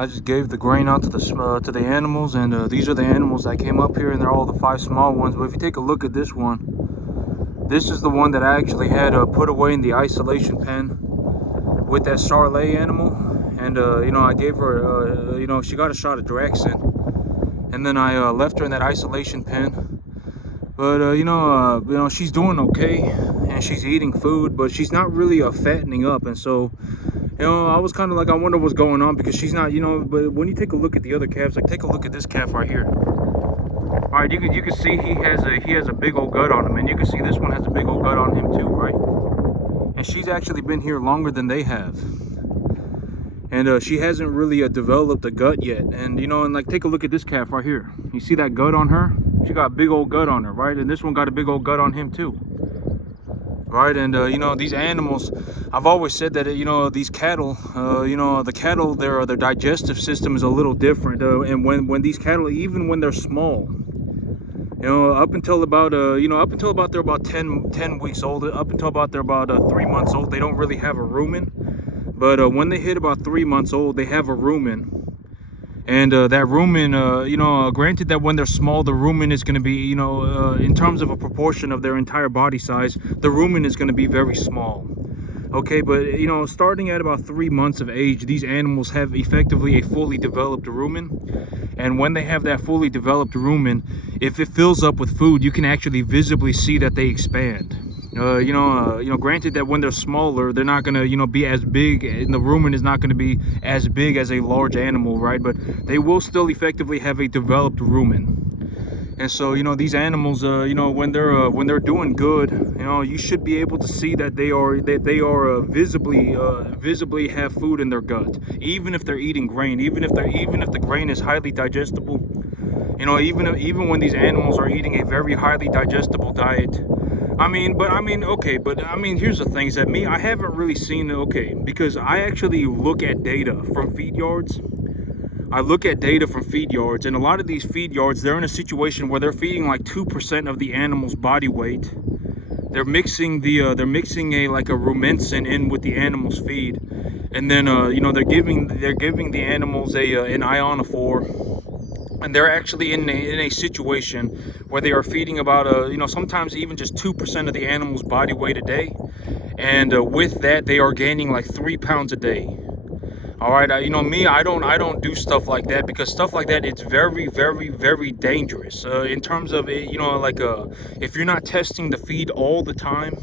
I just gave the grain out to the animals, and these are the animals that came up here, and they're all the 5 small ones. But if you take a look at this one, this is the one that I actually had put away in the isolation pen with that Sarlay animal. And you know, I gave her you know, she got a shot of Draxin, and then I left her in that isolation pen. But you know, she's doing okay, and she's eating food, but she's not really fattening up. And so, you know, I was kind of like, I wonder what's going on, because she's not, you know. But when you take a look at the other calves, like take a look at this calf right here. All right, you can see he has a big old gut on him, and you can see this one has a big old gut on him too, right? And she's actually been here longer than they have, and she hasn't really developed a gut yet. And you know, and like take a look at this calf right here. You see that gut on her? She got a big old gut on her, right? And this one got a big old gut on him too, right? And you know, these animals, I've always said that, you know, these cattle, you know, the cattle, their digestive system is a little different. And when these cattle, even when they're small, you know, up until about you know, up until about they're about 10 weeks old, up until about they're about 3 months old, they don't really have a rumen. But when they hit about 3 months old, they have a rumen. And that rumen, you know, granted that when they're small, the rumen is going to be, you know, in terms of a proportion of their entire body size, the rumen is going to be very small. Okay, but you know, starting at about 3 months of age, these animals have effectively a fully developed rumen. And when they have that fully developed rumen, if it fills up with food, you can actually visibly see that they expand. You know, granted that when they're smaller, they're not gonna, you know, be as big, and the rumen is not gonna be as big as a large animal, right? But they will still effectively have a developed rumen. And so, you know, these animals, you know, when they're doing good, you know, you should be able to see that they are visibly have food in their gut, even if they're eating grain, even if the grain is highly digestible. You know, even when these animals are eating a very highly digestible diet. I mean, okay, but I mean, here's the thing, is that I haven't really seen, okay, because I actually look at data from feed yards. I look at data from feed yards, and a lot of these feed yards, they're in a situation where they're feeding like 2% of the animal's body weight. They're mixing a like a rumensin in with the animal's feed, and then you know, they're giving the animals an ionophore. And they're actually in a situation where they are feeding about you know, sometimes even just 2% of the animal's body weight a day, and with that they are gaining like 3 pounds a day. All right, you know me, I don't do stuff like that, because stuff like that, it's very, very, very dangerous. In terms of it, you know, like if you're not testing the feed all the time,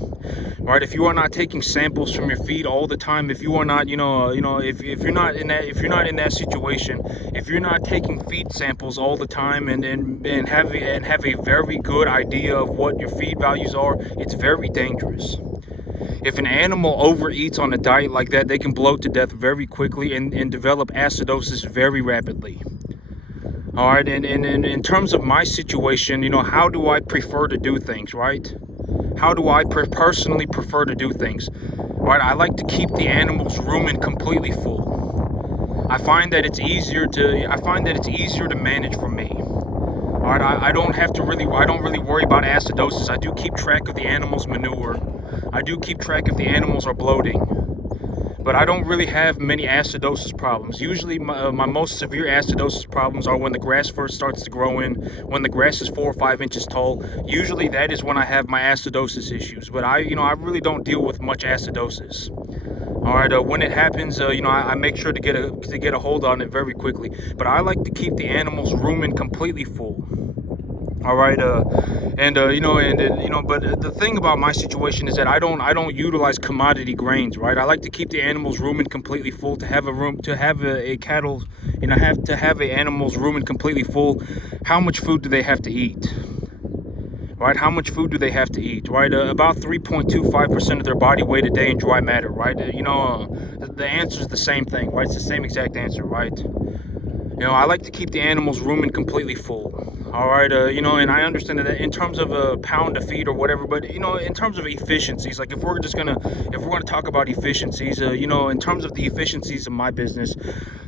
right? If you are not taking samples from your feed all the time, if you are not, if you're not in that situation, if you're not taking feed samples all the time, and have a very good idea of what your feed values are, it's very dangerous. If an animal overeats on a diet like that, they can bloat to death very quickly and develop acidosis very rapidly. All right, and in terms of my situation, you know, how do I prefer to do things, right? How do I personally prefer to do things? Right, I like to keep the animal's rumen completely full. I find that it's easier to manage for me. All right, I don't really worry about acidosis. I do keep track of the animal's manure. I do keep track if the animals are bloating, but I don't really have many acidosis problems. Usually my most severe acidosis problems are when the grass first starts to grow in, when the grass is 4 or 5 inches tall. Usually that is when I have my acidosis issues, but I really don't deal with much acidosis. All right, when it happens, you know, I make sure to get a hold on it very quickly. But I like to keep the animal's rumen completely full. All right, you know, but the thing about my situation is that I don't utilize commodity grains, right? I like to keep the animal's rumen completely full, to have a cattle, you know, have a animal's rumen completely full. How much food do they have to eat? Right, how much food do they have to eat? Right, about 3.25% of their body weight a day in dry matter. Right, you know, the answer is the same thing. Right, it's the same exact answer. Right, you know, I like to keep the animal's rumen completely full. All right, you know, and I understand that in terms of a pound of feed or whatever, but you know, in terms of efficiencies, like if we're gonna talk about efficiencies, you know, in terms of the efficiencies of my business,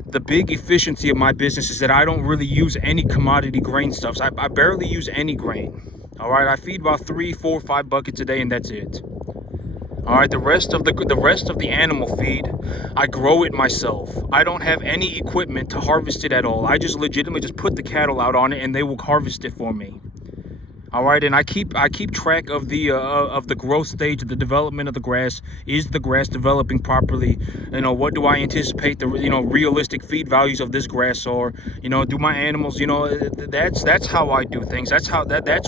the big efficiency of my business is that I don't really use any commodity grain stuffs. I barely use any grain. All right, I feed about 3, 4, 5 buckets a day, and that's it. All right, the rest of the animal feed, I grow it myself. I don't have any equipment to harvest it at all. I just legitimately just put the cattle out on it, and they will harvest it for me. All right, and I keep track of the growth stage of the development of the grass. Is the grass developing properly? You know, what do I anticipate the realistic feed values of this grass are? You know, do my animals? You know, that's how I do things. That's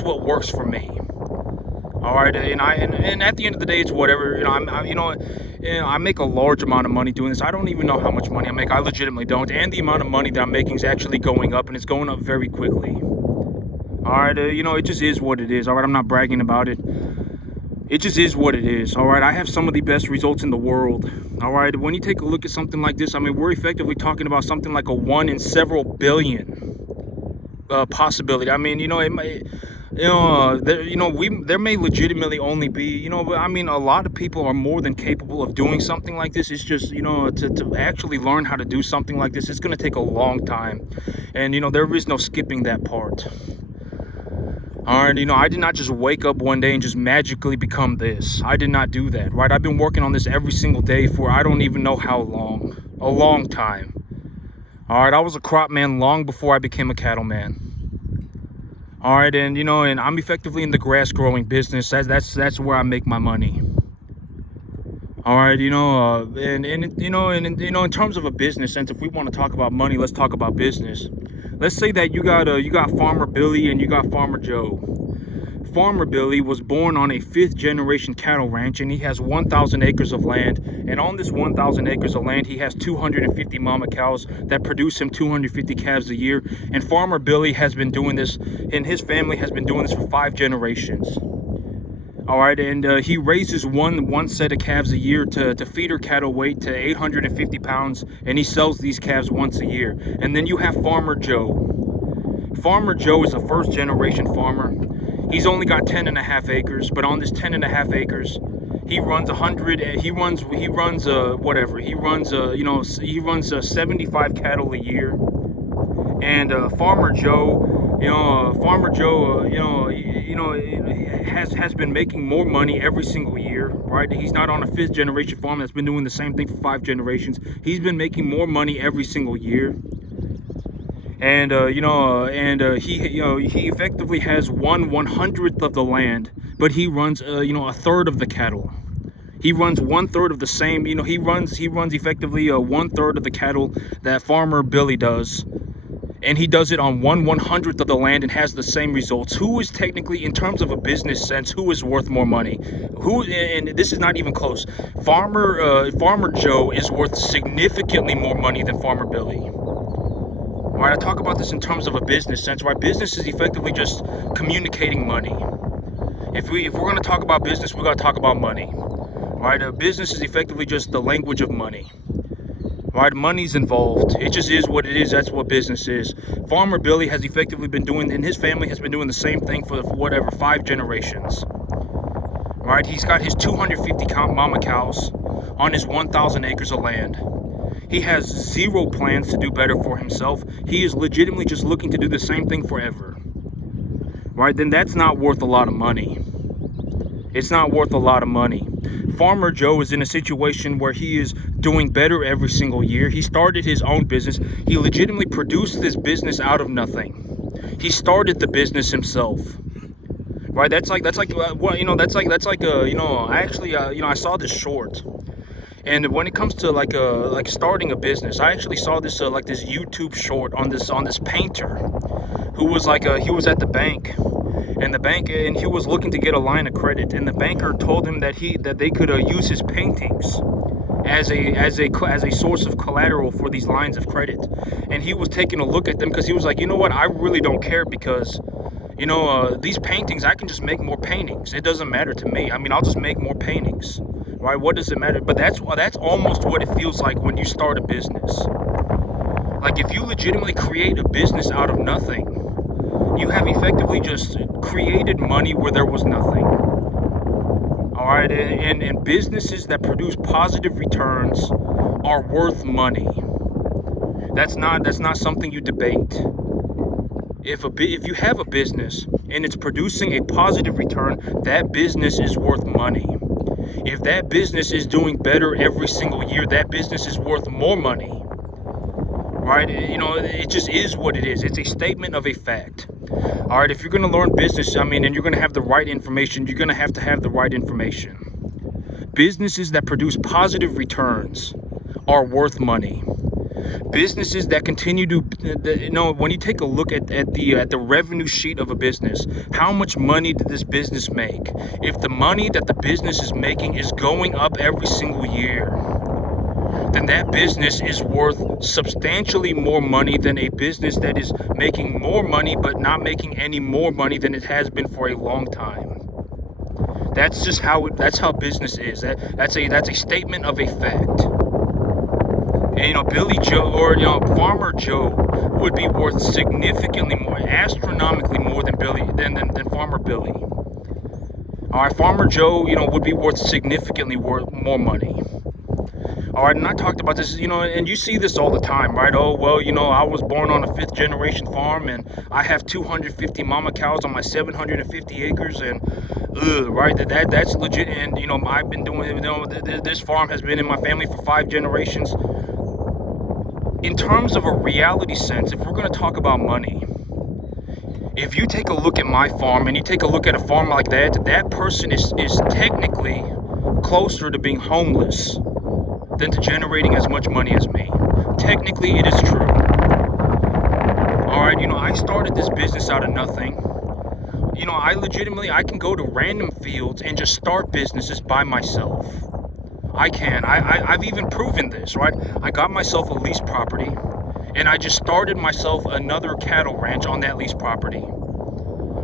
what works for me. All right, and at the end of the day, it's whatever. You know, I make a large amount of money doing this. I don't even know how much money I make. I legitimately don't. And the amount of money that I'm making is actually going up, and it's going up very quickly. All right, you know, it just is what it is. All right, I'm not bragging about it. It just is what it is. All right, I have some of the best results in the world. All right, when you take a look at something like this, I mean, we're effectively talking about something like a 1 in several billion possibility. I mean, you know, it may, there may legitimately only be, you know, but I mean, a lot of people are more than capable of doing something like this. It's just, you know, to actually learn how to do something like this, it's going to take a long time. And, you know, there is no skipping that part. All right, you know, I did not just wake up one day and just magically become this. I did not do that, right? I've been working on this every single day for I don't even know how long. A long time. All right, I was a crop man long before I became a cattle man. All right, and you know, and I'm effectively in the grass growing business. That's where I make my money. All right, you know, in terms of a business sense, if we want to talk about money, let's talk about business. Let's say that you got Farmer Billy and you got Farmer Joe. Farmer Billy was born on a 5th generation cattle ranch, and he has 1,000 acres of land. And on this 1,000 acres of land, he has 250 mama cows that produce him 250 calves a year. And Farmer Billy has been doing this, and his family has been doing this for 5 generations. All right, and he raises one set of calves a year to feeder cattle weight to 850 pounds, and he sells these calves once a year. And then you have Farmer Joe. Farmer Joe is a 1st generation farmer. He's only got 10.5 acres, but on this 10.5 acres, he runs 75 cattle a year. And Farmer Joe, has been making more money every single year, right? He's not on a 5th generation farm that's been doing the same thing for 5 generations. He's been making more money every single year. And he effectively has 1/100th of the land, but he runs 1/3 of the cattle. He runs 1/3 of the same. You know, he runs effectively 1/3 of the cattle that Farmer Billy does, and he does it on 1/100th of the land and has the same results. Who is technically, in terms of a business sense, who is worth more money? Who? And this is not even close. Farmer Joe is worth significantly more money than Farmer Billy. Right, I talk about this in terms of a business sense, right? Business is effectively just communicating money. If we're going to talk about business, we got to talk about money, right? Business is effectively just the language of money, right? Money's involved. It just is what it is. That's what business is. Farmer Billy has effectively been doing, and his family has been doing the same thing for 5 generations, right? He's got his 250 mama cows on his 1,000 acres of land. He has 0 plans to do better for himself. He is legitimately just looking to do the same thing forever. Right? Then that's not worth a lot of money. It's not worth a lot of money. Farmer Joe is in a situation where he is doing better every single year. He started his own business. He legitimately produced this business out of nothing. He started the business himself. Right? I saw this short. And when it comes to like starting a business, I actually saw this this YouTube short on this painter who was he was at the bank, and he was looking to get a line of credit, and the banker told him that they could use his paintings as a source of collateral for these lines of credit. And he was taking a look at them because he was like, you know what, I really don't care, because these paintings, I can just make more paintings. It doesn't matter to me. I mean, I'll just make more paintings. Right? What does it matter? But that's almost what it feels like when you start a business. Like, if you legitimately create a business out of nothing, you have effectively just created money where there was nothing. All right, and businesses that produce positive returns are worth money. That's not something you debate. If you have a business and it's producing a positive return, that business is worth money. If that business is doing better every single year, that business is worth more money, right? You know, it just is what it is. It's a statement of a fact. All right, if you're going to learn business, I mean, and you're going to have the right information, you're going to have the right information. Businesses that produce positive returns are worth money. Businesses that continue to, you know, when you take a look at the revenue sheet of a business, how much money did this business make? If the money that the business is making is going up every single year, then that business is worth substantially more money than a business that is making more money but not making any more money than it has been for a long time. That's just how business is. That's a statement of a fact. And, you know, Billy Joe, or, you know, Farmer Joe would be worth significantly more, astronomically more than Farmer Billy. All right, Farmer Joe, you know, would be worth significantly more money. All right, and I talked about this, you know, and you see this all the time, right? Oh, well, you know, I was born on a 5th generation farm, and I have 250 mama cows on my 750 acres, and right, that's legit. And, you know, I've been doing, you know, this farm has been in my family for 5 generations. In terms of a reality sense, if we're going to talk about money, if you take a look at my farm and you take a look at a farm like that, that person is technically closer to being homeless than to generating as much money as me. Technically, it is true. All right, you know, I started this business out of nothing. You know, I can go to random fields and just start businesses by myself. I can. I've even proven this, right? I got myself a lease property, and I just started myself another cattle ranch on that lease property.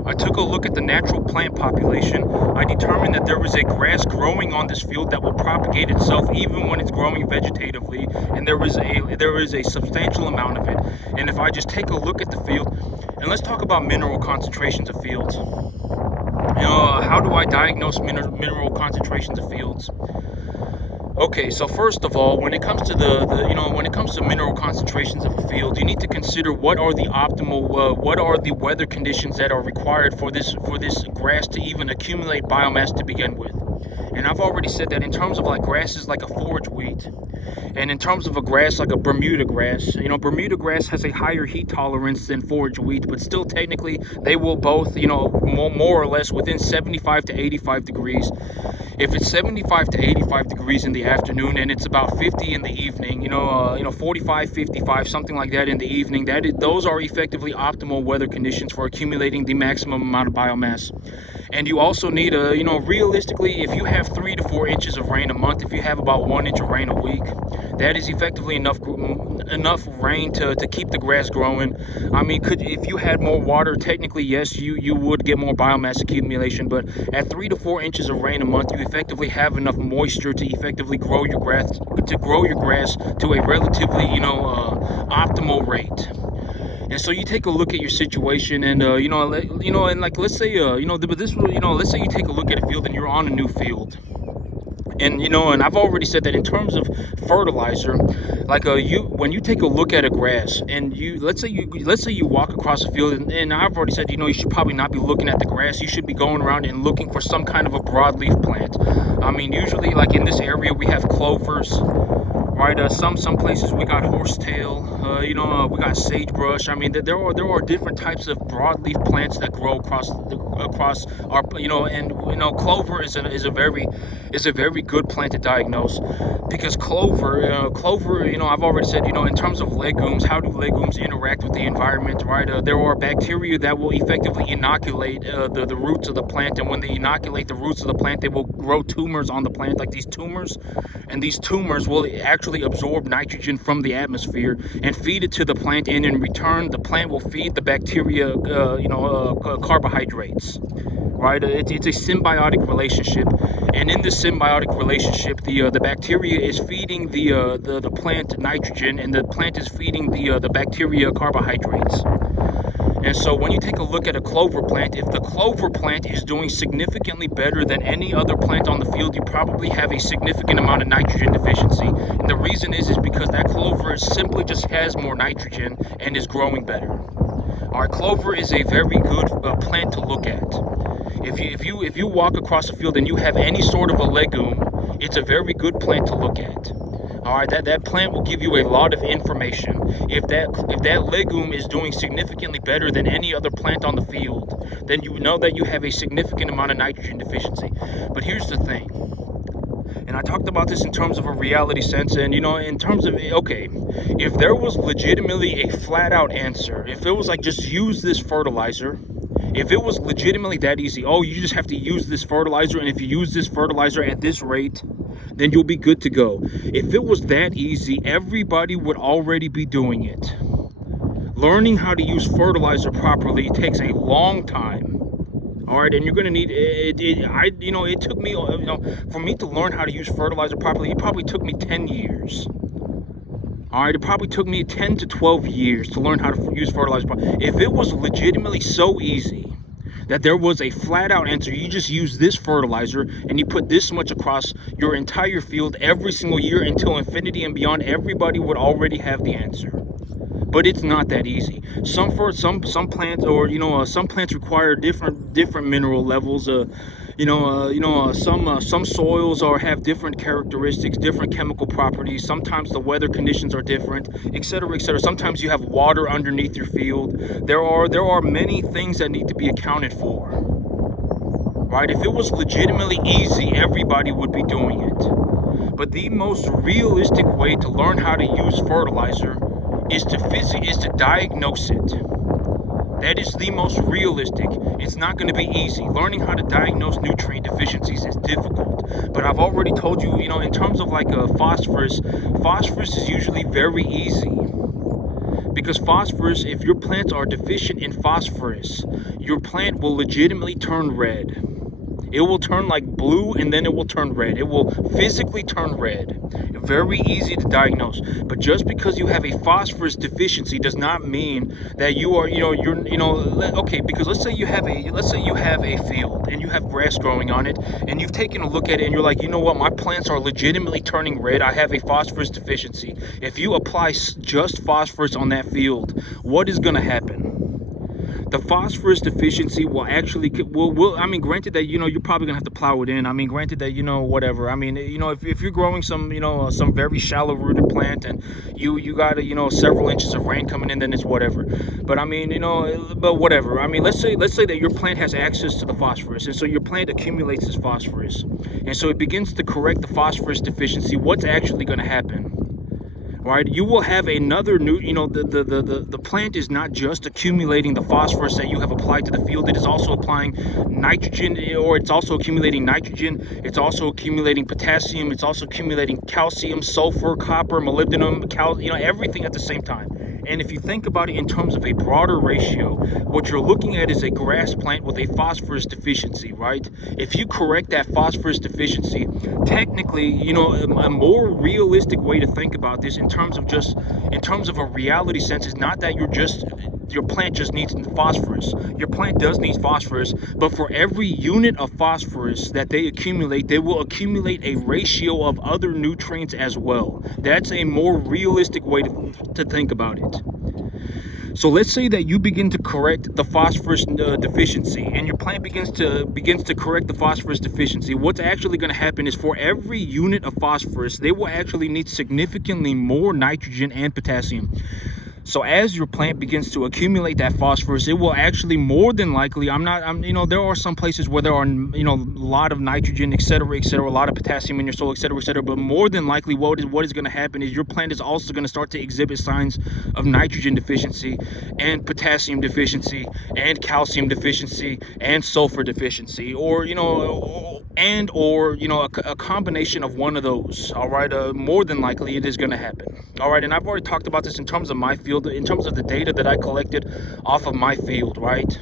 I took a look at the natural plant population. I determined that there was a grass growing on this field that will propagate itself even when it's growing vegetatively, and there is a substantial amount of it. And if I just take a look at the field, and let's talk about mineral concentrations of fields. You know, how do I diagnose mineral concentrations of fields? Okay, so first of all, when it comes to when it comes to mineral concentrations of a field, you need to consider what are the optimal, what are the weather conditions that are required for this grass to even accumulate biomass to begin with. And I've already said that in terms of like grasses like a forage wheat, and in terms of a grass like a Bermuda grass, you know, Bermuda grass has a higher heat tolerance than forage wheat, but still technically they will both, you know, more or less within 75 to 85 degrees. If it's 75 to 85 degrees in the afternoon and it's about 50 in the evening, 45, 55, something like that in the evening, those are effectively optimal weather conditions for accumulating the maximum amount of biomass. And you also need realistically, if you have 3 to 4 inches of rain a month, if you have about 1 inch of rain a week, that is effectively enough rain to keep the grass growing. I mean, if you had more water, technically, yes, you would get more biomass accumulation, but at 3 to 4 inches of rain a month, you effectively have enough moisture to effectively grow your grass to a relatively, optimal rate. And so you take a look at your situation, and let's say let's say you take a look at a field and you're on a new field. And and I've already said that in terms of fertilizer, like when you take a look at a grass, and let's say you walk across a field, and I've already said you should probably not be looking at the grass. You should be going around and looking for some kind of a broadleaf plant. I mean, usually like in this area we have clovers, right? Some places we got horsetail, we got sagebrush. I mean, there are different types of broadleaf plants that grow across our, clover is a very good plant to diagnose, because clover, I've already said, in terms of legumes, how do legumes interact with the environment, right? There are bacteria that will effectively inoculate the roots of the plant, and when they inoculate the roots of the plant, they will grow tumors on the plant, like these tumors, and these tumors will actually absorb nitrogen from the atmosphere and feed it to the plant, and in return, the plant will feed the bacteria, carbohydrates. Right, it's a symbiotic relationship, and in this symbiotic relationship, the bacteria is feeding the plant nitrogen, and the plant is feeding the bacteria carbohydrates. And so when you take a look at a clover plant, if the clover plant is doing significantly better than any other plant on the field, you probably have a significant amount of nitrogen deficiency. And the reason is because that clover simply just has more nitrogen and is growing better. Our clover is a very good plant to look at. If you walk across a field and you have any sort of a legume, it's a very good plant to look at. All right, that plant will give you a lot of information. If that legume is doing significantly better than any other plant on the field, then you know that you have a significant amount of nitrogen deficiency. But here's the thing, and I talked about this in terms of a reality sense, and in terms of, okay, if there was legitimately a flat out answer, if it was like just use this fertilizer, if it was legitimately that easy, oh, you just have to use this fertilizer, and if you use this fertilizer at this rate, then you'll be good to go. If it was that easy, everybody would already be doing it. Learning how to use fertilizer properly takes a long time. All right, and you're gonna need it. It took me, for me to learn how to use fertilizer properly, it probably took me 10 years. All right, it probably took me 10 to 12 years to learn how to use fertilizer properly. If it was legitimately so easy that there was a flat out answer, you just use this fertilizer and you put this much across your entire field every single year until infinity and beyond, everybody would already have the answer. But it's not that easy. Some plants, or some plants require different mineral levels. Some soils have different characteristics, different chemical properties. Sometimes the weather conditions are different, etc., etc. Sometimes you have water underneath your field. There are many things that need to be accounted for. Right? If it was legitimately easy, everybody would be doing it. But the most realistic way to learn how to use fertilizer is to diagnose it. That is the most realistic. It's not going to be easy. Learning how to diagnose nutrient deficiencies is difficult. But I've already told you, in terms of like phosphorus is usually very easy. Because phosphorus, if your plants are deficient in phosphorus, your plant will legitimately turn red. It will turn like blue and then it will turn red. It will physically turn red. Very easy to diagnose. But just because you have a phosphorus deficiency does not mean that you are, okay, because let's say you have a field and you have grass growing on it, and you've taken a look at it and you're like, you know what, my plants are legitimately turning red. I have a phosphorus deficiency. If you apply just phosphorus on that field, what is going to happen? The phosphorus deficiency will actually, granted that, you're probably gonna have to plow it in. Granted that, whatever. If you're growing some very shallow rooted plant and you got, several inches of rain coming in, then it's whatever. But but whatever. Let's say that your plant has access to the phosphorus, and so your plant accumulates this phosphorus, and so it begins to correct the phosphorus deficiency. What's actually gonna happen? Right, you will have another the plant is not just accumulating the phosphorus that you have applied to the field, it is also applying nitrogen, or it's also accumulating nitrogen, it's also accumulating potassium, it's also accumulating calcium, sulfur, copper, molybdenum, everything at the same time. And if you think about it in terms of a broader ratio, what you're looking at is a grass plant with a phosphorus deficiency, right? If you correct that phosphorus deficiency, technically, a more realistic way to think about this in terms of a reality sense is not that your plant just needs phosphorus. Your plant does need phosphorus, but for every unit of phosphorus that they accumulate, they will accumulate a ratio of other nutrients as well. That's a more realistic way to think about it. So let's say that you begin to correct the phosphorus deficiency, and your plant begins to correct the phosphorus deficiency. What's actually going to happen is for every unit of phosphorus, they will actually need significantly more nitrogen and potassium. So as your plant begins to accumulate that phosphorus, it will actually more than likely, there are some places where there are, a lot of nitrogen, etc., a lot of potassium in your soil, etc., but more than likely what is going to happen is your plant is also going to start to exhibit signs of nitrogen deficiency and potassium deficiency and calcium deficiency and sulfur deficiency, or a combination of one of those. All right, more than likely it is going to happen. All right, and I've already talked about this in terms of my field, in terms of the data that I collected off of my field, right?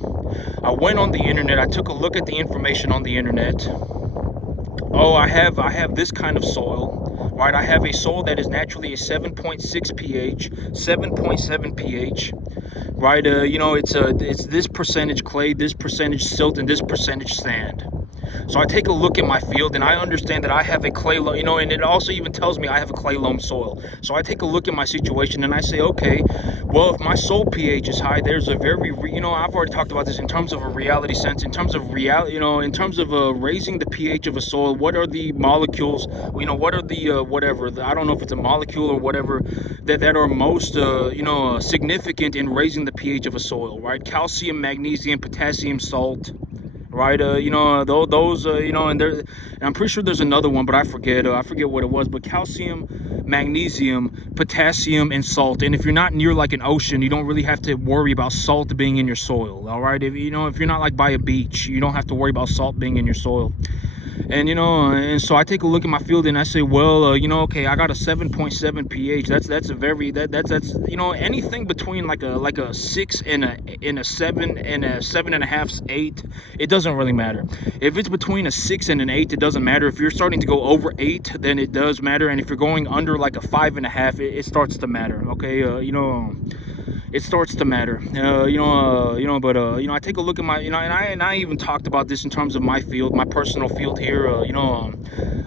I went on the internet, I took a look at the information on the internet. Oh, I have this kind of soil, right? I have a soil that is naturally a 7.6 pH, 7.7 pH, right? It's this percentage clay, this percentage silt, and this percentage sand. So I take a look at my field and I understand that I have a clay loam, and it also even tells me I have a clay loam soil. So I take a look at my situation and I say, okay, well, if my soil pH is high, there's a very, I've already talked about this in terms of a reality sense, in terms of reality, in terms of raising the pH of a soil. What are the molecules, what are the, whatever, I don't know if it's a molecule or whatever, that are most, significant in raising the pH of a soil, right? Calcium, magnesium, potassium, salt, right? Those, and I'm pretty sure there's another one, but I forget what it was. But calcium, magnesium, potassium, and salt. And if you're not near like an ocean, you don't really have to worry about salt being in your soil. All right, if you're not like by a beach, you don't have to worry about salt being in your soil. And and so I take a look at my field and I say, well, okay, I got a 7.7 pH. That's a very that's anything between like a 6 and a 7 and a 7.5, 8. It doesn't really matter. If it's between a 6 and an 8, it doesn't matter. If you're starting to go over 8, then it does matter. And if you're going under like a 5.5, it starts to matter. Okay, it starts to matter. But I take a look at my, and I even talked about this in terms of my field, my personal field here.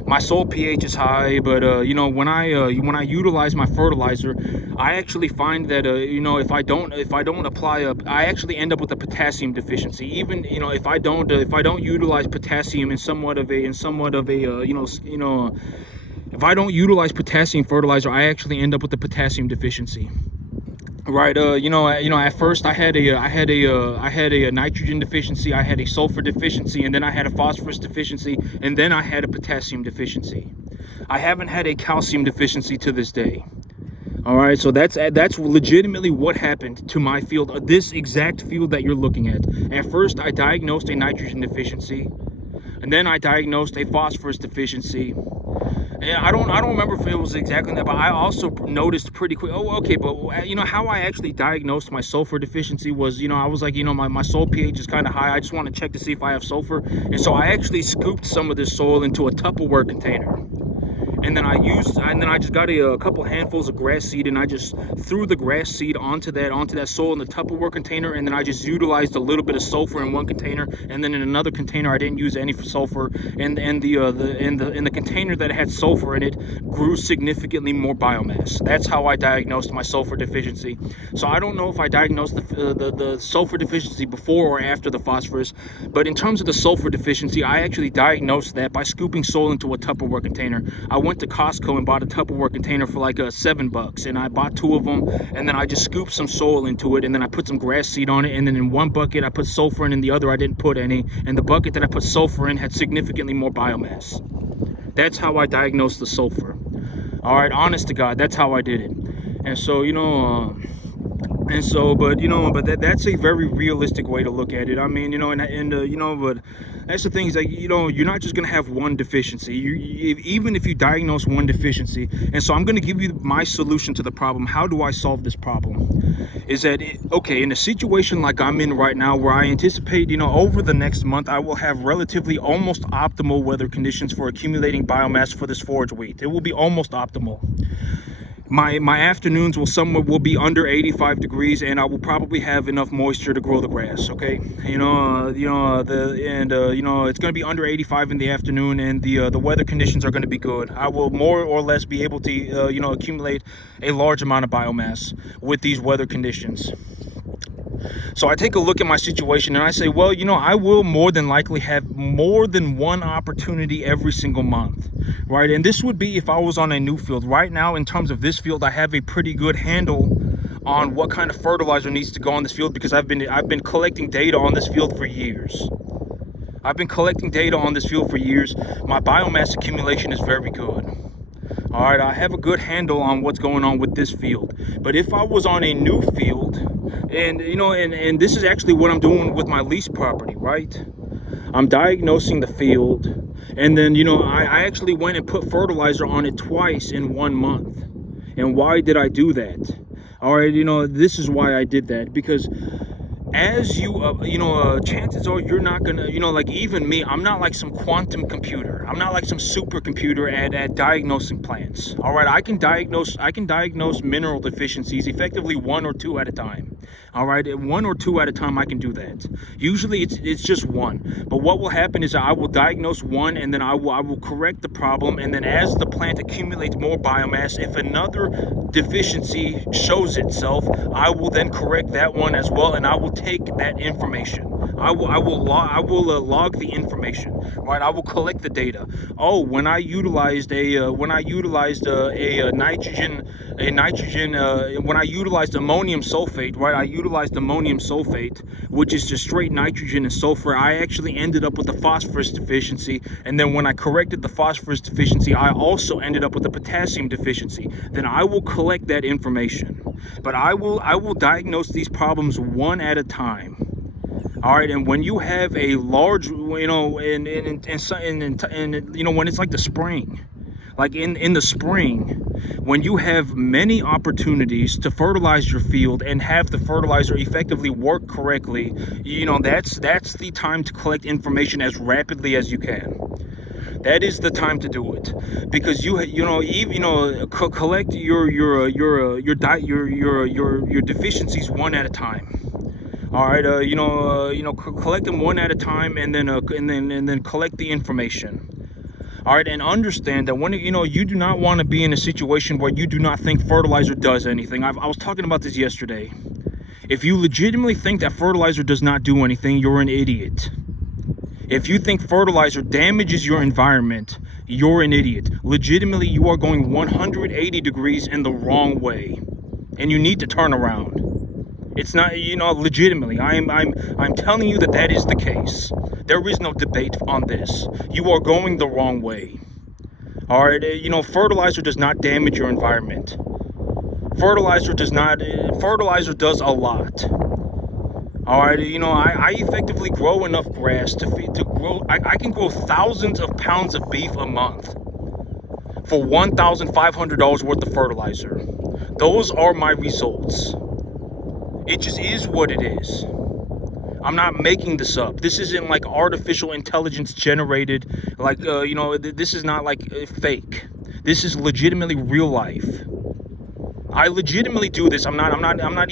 My soil pH is high, but when I utilize my fertilizer, I actually find that if I don't apply I actually end up with a potassium deficiency. Even if I don't utilize potassium if I don't utilize potassium fertilizer, I actually end up with a potassium deficiency. Right, at first I had a nitrogen deficiency, I had a sulfur deficiency, and then I had a phosphorus deficiency, and then I had a potassium deficiency. I haven't had a calcium deficiency to this day. All right, so that's legitimately what happened to my field, this exact field that you're looking at. At first, I diagnosed a nitrogen deficiency, and then I diagnosed a phosphorus deficiency. And I don't remember if it was exactly that, but I also noticed pretty quick. Oh, okay, but how I actually diagnosed my sulfur deficiency was, I was like, my soil pH is kind of high. I just want to check to see if I have sulfur, and so I actually scooped some of this soil into a Tupperware container. And then I just got a couple handfuls of grass seed, and I just threw the grass seed onto that soil in the Tupperware container, and then I just utilized a little bit of sulfur in one container, and then in another container I didn't use any sulfur, and the container that had sulfur in it grew significantly more biomass. That's how I diagnosed my sulfur deficiency. So I don't know if I diagnosed the sulfur deficiency before or after the phosphorus, but in terms of the sulfur deficiency, I actually diagnosed that by scooping soil into a Tupperware container. I went to Costco and bought a Tupperware container for like $7, and I bought 2 of them, and then I just scooped some soil into it, and then I put some grass seed on it, and then in one bucket I put sulfur in, and the other I didn't put any, and the bucket that I put sulfur in had significantly more biomass. That's how I diagnosed the sulfur. All right, honest to God, that's how I did it. And so but that's a very realistic way to look at it. I mean, but that's the thing is that you're not just gonna have one deficiency. Even if you diagnose one deficiency, and so I'm gonna give you my solution to the problem. How do I solve this problem? Is that okay? In a situation like I'm in right now, where I anticipate, over the next month, I will have relatively almost optimal weather conditions for accumulating biomass for this forage wheat. It will be almost optimal. My afternoons will be under 85 degrees, and I will probably have enough moisture to grow the grass. Okay, it's going to be under 85 in the afternoon, and the weather conditions are going to be good. I will more or less be able to accumulate a large amount of biomass with these weather conditions. So I take a look at my situation and I say, well, I will more than likely have more than one opportunity every single month, right? And this would be if I was on a new field. Right now, in terms of this field, I have a pretty good handle on what kind of fertilizer needs to go on this field, because I've been collecting data on this field for years. My biomass accumulation is very good. All right, I have a good handle on what's going on with this field. But if I was on a new field, and this is actually what I'm doing with my lease property, right? I'm diagnosing the field, and then I actually went and put fertilizer on it twice in 1 month. And why did I do that? All right, this is why I did that, because as chances are you're not gonna, like even me, I'm not like some quantum computer. I'm not like some supercomputer at diagnosing plants. All right, I can diagnose mineral deficiencies effectively 1 or 2 at a time. All right, 1 or 2 at a time I can do that. Usually it's just 1. But what will happen is I will diagnose 1, and then I will correct the problem, and then as the plant accumulates more biomass, if another deficiency shows itself, I will then correct that one as well, and I will take that information. I will log the information, right? I will collect the data. Oh, when I utilized when I utilized ammonium sulfate, right? I utilized ammonium sulfate, which is just straight nitrogen and sulfur. I actually ended up with a phosphorus deficiency, and then when I corrected the phosphorus deficiency, I also ended up with a potassium deficiency. Then I will collect that information, but I will diagnose these problems one at a time. All right, and when you have a large, you know, and you know, when it's like the spring, like in the spring, when you have many opportunities to fertilize your field and have the fertilizer effectively work correctly, you know, that's the time to collect information as rapidly as you can. That is the time to do it, because collect your deficiencies one at a time. All right, collect them one at a time, and then collect the information. All right, and understand that when you do not want to be in a situation where you do not think fertilizer does anything. I was talking about this yesterday. If you legitimately think that fertilizer does not do anything, you're an idiot. If you think fertilizer damages your environment, you're an idiot. Legitimately, you are going 180 degrees in the wrong way, and you need to turn around. It's not, legitimately, I'm telling you that is the case. There is no debate on this. You are going the wrong way. All right, fertilizer does not damage your environment. Fertilizer does a lot. All right, I effectively grow enough grass to grow. I can grow thousands of pounds of beef a month for $1,500 worth of fertilizer. Those are my results. It just is what it is. I'm not making this up. This isn't like artificial intelligence generated. Like, this is not like fake. This is legitimately real life. I legitimately do this. I'm not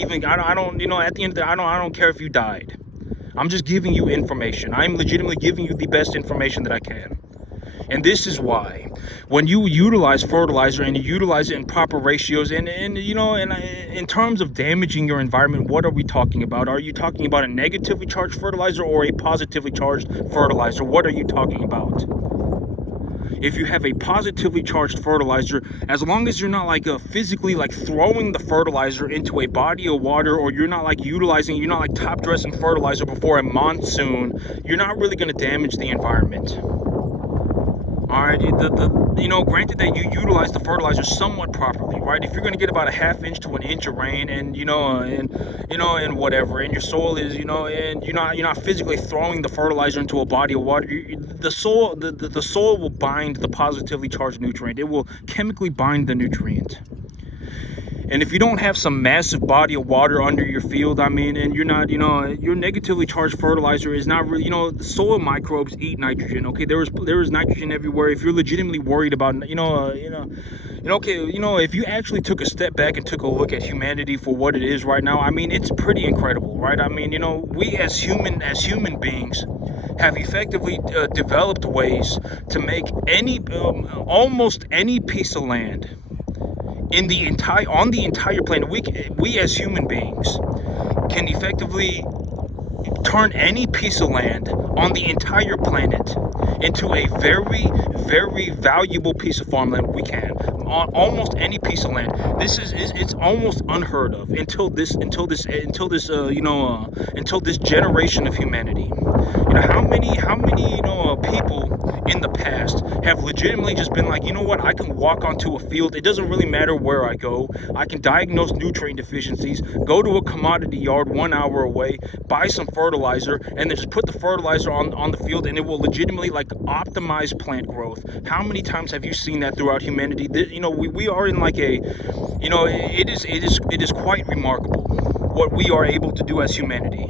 even, I don't, at the end of the day, I don't care if you died. I'm just giving you information. I'm legitimately giving you the best information that I can. And this is why, when you utilize fertilizer and you utilize it in proper ratios, and in terms of damaging your environment, what are we talking about? Are you talking about a negatively charged fertilizer or a positively charged fertilizer? What are you talking about? If you have a positively charged fertilizer, as long as you're not like physically like throwing the fertilizer into a body of water, or you're not like top dressing fertilizer before a monsoon, you're not really going to damage the environment. All right, granted that you utilize the fertilizer somewhat properly, right? If you're going to get about a ½ inch to an inch of rain, and and whatever, and your soil is, and you're not physically throwing the fertilizer into a body of water, the soil will bind the positively charged nutrient. It will chemically bind the nutrient. And if you don't have some massive body of water under your field, and you're not, your negatively charged fertilizer is not really, the soil microbes eat nitrogen. Okay, there is nitrogen everywhere. If you're legitimately worried about, if you actually took a step back and took a look at humanity for what it is right now, it's pretty incredible, right? We as human beings have effectively developed ways to make almost any piece of land on the entire planet. We as human beings can effectively turn any piece of land on the entire planet into a very, very valuable piece of farmland. We can, on almost any piece of land. It's almost unheard of until this generation of humanity. How many people in the past have legitimately just been like, I can walk onto a field. It doesn't really matter where I go. I can diagnose nutrient deficiencies, go to a commodity yard 1 hour away, buy some fertilizer, and then just put the fertilizer on the field, and it will legitimately like optimize plant growth. How many times have you seen that throughout humanity? We are in like a, it is quite remarkable what we are able to do as humanity.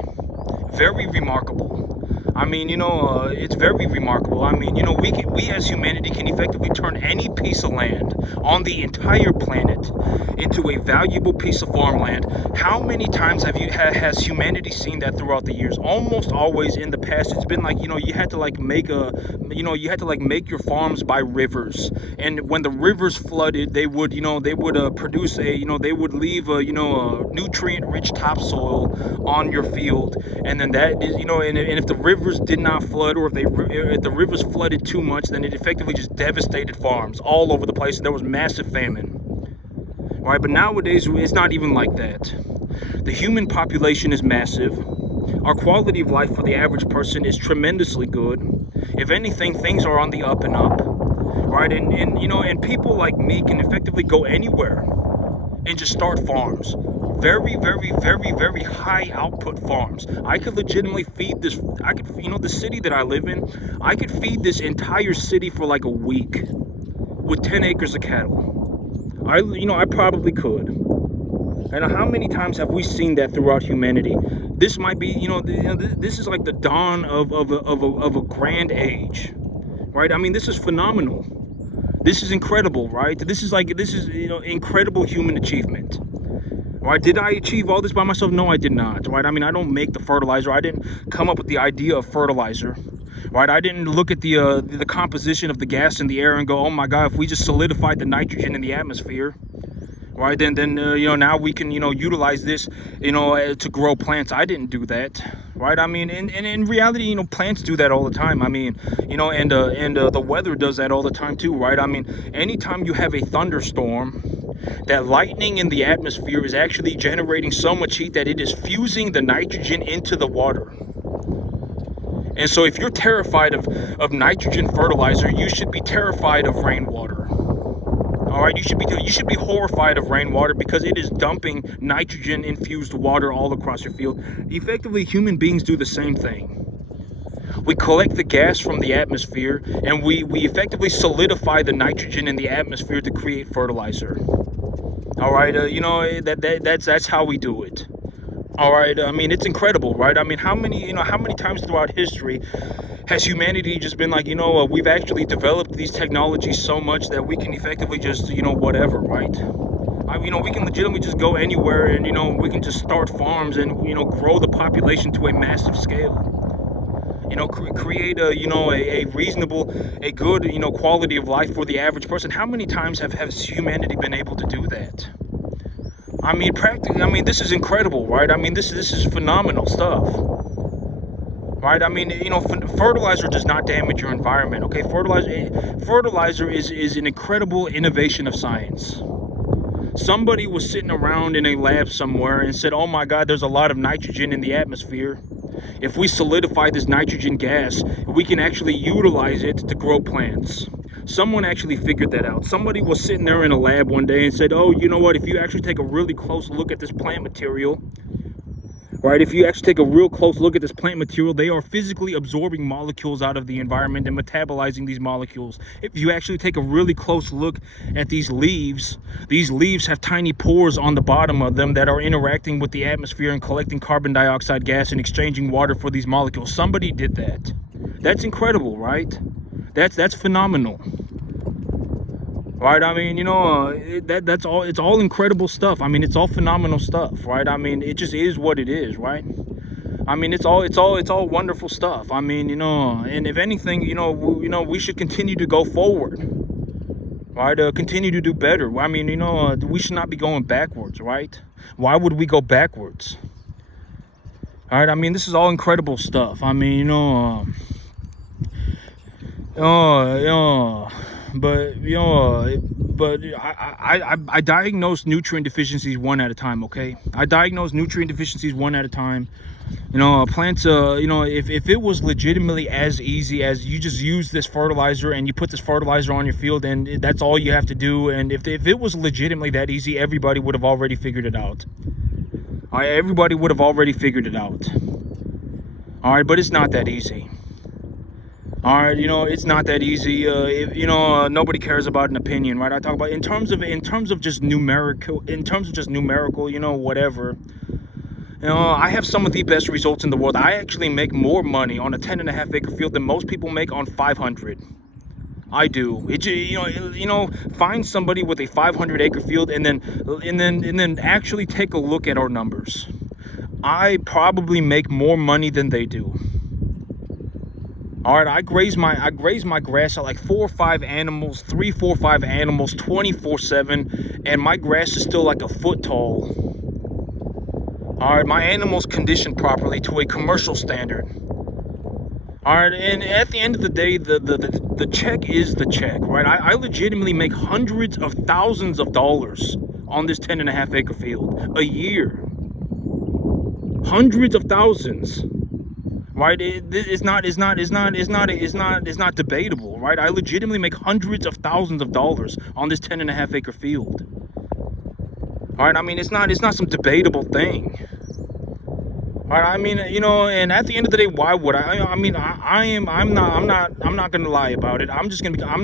Very remarkable. I mean, it's very remarkable. I mean, we as humanity can effectively turn any piece of land on the entire planet into a valuable piece of farmland. How many times has humanity seen that throughout the years? Almost always in the past, it's been like, you had to like make make your farms by rivers, and when the rivers flooded, they would produce they would leave a nutrient-rich topsoil on your field, and then that is and if the rivers did not flood, or if the rivers flooded too much, then it effectively just devastated farms all over the place, and there was massive famine. Right, but nowadays it's not even like that. The human population is massive. Our quality of life for the average person is tremendously good. If anything, things are on the up and up. Right, and people like me can effectively go anywhere and just start farms. Very, very, very, very high output farms. I could legitimately feed this. The city that I live in, I could feed this entire city for like a week with 10 acres of cattle. I probably could. And how many times have we seen that throughout humanity? This might be, this is like the dawn of a grand age, right? I mean, this is phenomenal. This is incredible, right? This is incredible human achievement. Right? Did I achieve all this by myself? No, I did not. Right? I mean, I don't make the fertilizer. I didn't come up with the idea of fertilizer. Right? I didn't look at the composition of the gas in the air and go, oh my God, if we just solidified the nitrogen in the atmosphere, right? Then now we can utilize this to grow plants. I didn't do that. Right? I mean, in reality, plants do that all the time. I mean, and the weather does that all the time too, right? I mean, anytime you have a thunderstorm, that lightning in the atmosphere is actually generating so much heat that it is fusing the nitrogen into the water. And so if you're terrified of nitrogen fertilizer, you should be terrified of rainwater. All right, you should be horrified of rainwater, because it is dumping nitrogen infused water all across your field. Effectively, human beings do the same thing. We collect the gas from the atmosphere, and we effectively solidify the nitrogen in the atmosphere to create fertilizer. All right, that's how we do it. All right, I mean, it's incredible, right? I mean, how many times throughout history has humanity just been like, we've actually developed these technologies so much that we can effectively just, whatever, right? We can legitimately just go anywhere, and, we can just start farms and, grow the population to a massive scale. Create a reasonable, a good, quality of life for the average person. How many times has humanity been able to do that? I mean, practically, this is incredible, right? I mean, this is phenomenal stuff. Right? I mean, fertilizer does not damage your environment, okay? Fertilizer is an incredible innovation of science. Somebody was sitting around in a lab somewhere and said, oh my God, there's a lot of nitrogen in the atmosphere. If we solidify this nitrogen gas, we can actually utilize it to grow plants. Someone actually figured that out. Somebody was sitting there in a lab one day and said, oh, you know what, if you actually take a really close look at this plant material, right, if you actually take a real close look at this plant material, they are physically absorbing molecules out of the environment and metabolizing these molecules. If you actually take a really close look at these leaves have tiny pores on the bottom of them that are interacting with the atmosphere and collecting carbon dioxide gas and exchanging water for these molecules. Somebody did that. That's incredible, right? That's phenomenal. Right? I mean, that's all. It's all incredible stuff. I mean, it's all phenomenal stuff, right? I mean, it just is what it is, right? I mean, it's all wonderful stuff. I mean, and if anything, we should continue to go forward, right? Continue to do better. I mean, we should not be going backwards, right? Why would we go backwards? All right? I mean, this is all incredible stuff. I mean, but I diagnose nutrient deficiencies one at a time, okay? I diagnose nutrient deficiencies one at a time. Plants, if it was legitimately as easy as you just use this fertilizer and you put this fertilizer on your field and that's all you have to do, and if it was legitimately that easy, everybody would have already figured it out. All right, everybody would have already figured it out. All right, but it's not that easy. All right, it's not that easy. Nobody cares about an opinion, right? I talk about in terms of just numerical, whatever. You know, I have some of the best results in the world. I actually make more money on a 10.5 acre field than most people make on 500. I do. Find somebody with a 500 acre field and then actually take a look at our numbers. I probably make more money than they do. All right, I graze my grass at like 4 or 5 animals, 3, 4, 5 animals, 24/7, and my grass is still like a foot tall. All right, my animals conditioned properly to a commercial standard. All right, and at the end of the day, the check is the check, right? I legitimately make hundreds of thousands of dollars on this 10.5 acre field a year. Hundreds of thousands. Right, it's not debatable, right? I legitimately make hundreds of thousands of dollars on this 10.5 acre field. All right, I mean, it's not some debatable thing. All right, I mean, and at the end of the day, why would I? I'm not gonna lie about it. I'm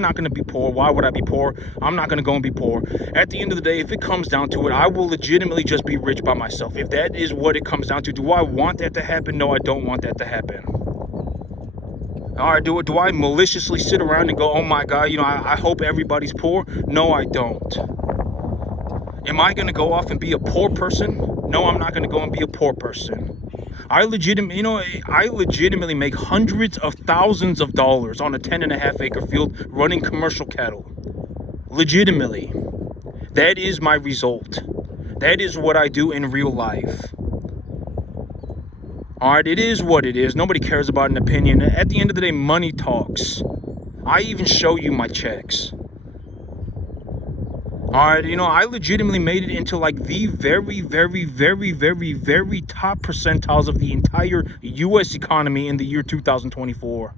not gonna be poor. Why would I be poor? I'm not gonna go and be poor. At the end of the day, if it comes down to it, I will legitimately just be rich by myself. If that is what it comes down to, do I want that to happen? No, I don't want that to happen. All right, do I maliciously sit around and go, oh my God, I hope everybody's poor? No, I don't. Am I gonna go off and be a poor person? No, I'm not gonna go and be a poor person. I legitimately make hundreds of thousands of dollars on a 10.5 acre field running commercial cattle. Legitimately. That is my result. That is what I do in real life. All right, it is what it is. Nobody cares about an opinion. At the end of the day, money talks. I even show you my checks. All right, I legitimately made it into like the very, very, very, very, very top percentiles of the entire U.S. economy in the year 2024.